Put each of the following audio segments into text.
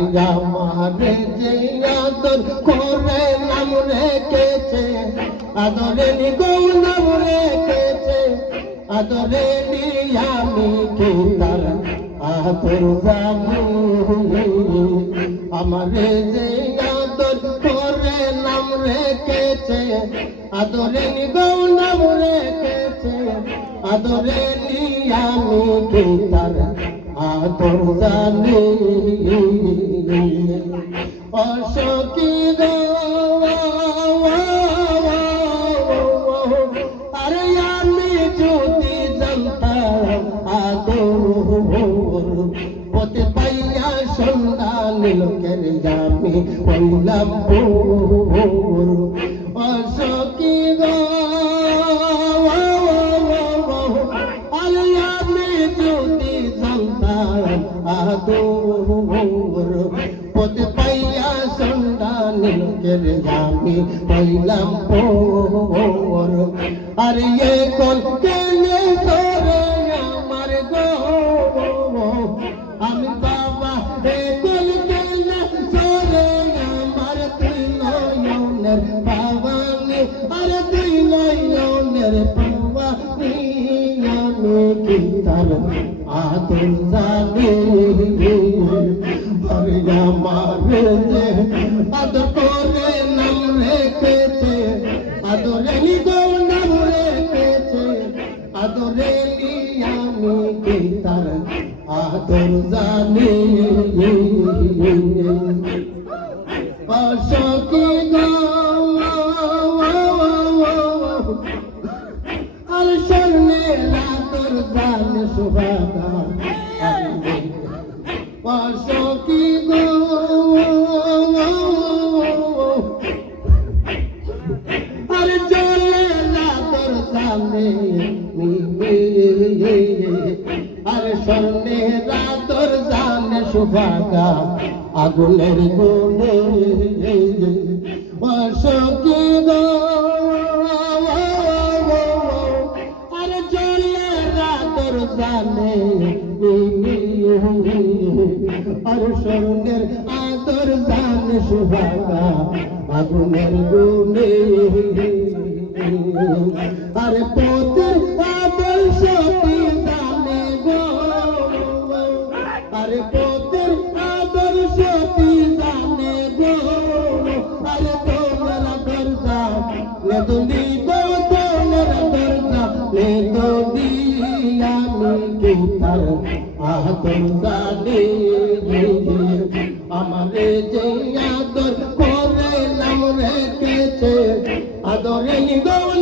আমার যে আদর করে নাম রেখেছে, আদরে নিগো নাম রেখেছে, আদরে আমি তার আদর আমারে যে আদর করে নাম রেখেছে, আদরে নিগো নাম রেখেছে, আদরে আমি তার আদর জানি পাইয়া সন্ধান লোকের জামি হইলাম অশোকি গো আমি যদি জানতাম আদর। পথে পাইয়া সন্ধান লোকের জামি হইলাম আর এ কেনে আদর জানি আরে আমার যে আদর করে নাম রেখেছে আদরে নিগো নাম সুভাগা অশোকি গো? আর চলে রাতর জানে আর শোনে রাতর জানে সুভাগা আগুনের গুনে অশোকি গো? জানে আর স্বর্ণের আদর জানে সুভাগা, আগুনের গুনে আর পথের আদর সতী জানে গো। আর পথের আদর সতী জানে গো। তার আদর জানি আমারে যে আদর করে নাম রেখেছে। আদরে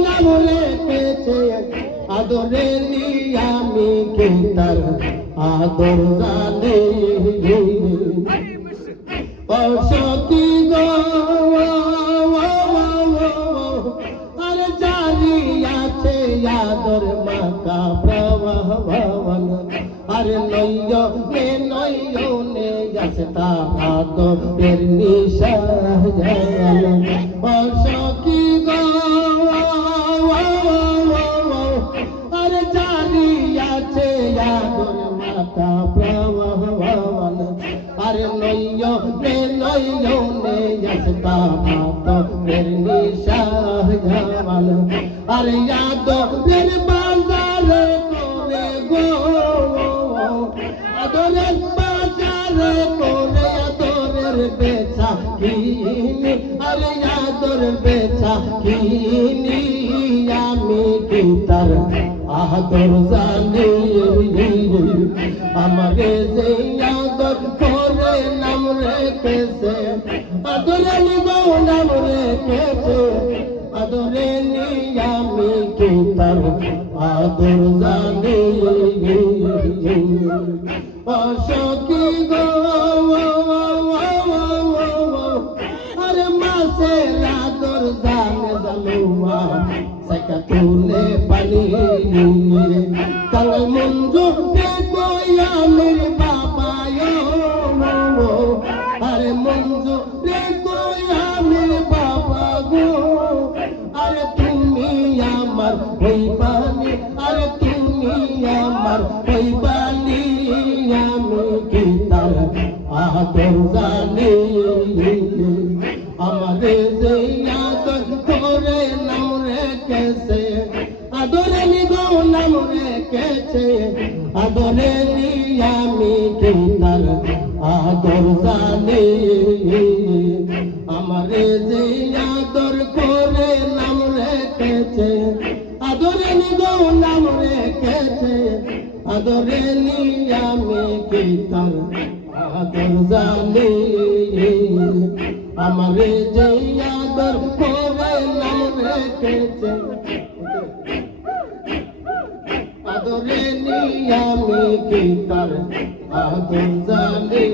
নাম রেখেছে। আদরে আমি কি তার আদর জানি? গো। ভবন আর নৈয় নে নৈয় আদরের নিশান। অশোকি গো? আর জানি আছে আদর মাকা প্রবাহ ভবন আর নৈয় নে নৈয় নে যাসতা আদরের নিশান। আর আদরের বাজারে আদরের বাজারে করে আদরের বেচা কিনি। আরে আদর বেচা কিনি, আমি কি তার আদর জানি? আমাকে যে আদর করে নাম রেখেছে, আদরে নিগো নাম রেখেছে। আদরে নি আমি কি তার আদর জানি? অশোকি গো আরে মাসে আদর জানে জালুয়া সেকা তুলে পানি কাঙ্গাল মঞ্জু দেখো আমির বাবা আরে মঞ্জু দেখো আমির বাবা গো আরে তুমি আমার হইবানি আরে তুমি আমার হইবানি জানি আমারে যে আদর করে নাম রেখেছে আদরে নিগো নাম রেখেছে আদরে আমি তার আদর জানি আমারে যে আদর করে নাম আদরে নিগো নাম রেখেছে আদরে নি আমি তার আদর জানি আমারে যে আদর নাম রেখেছে। আদরে নি আমি কি তার আদর জানি?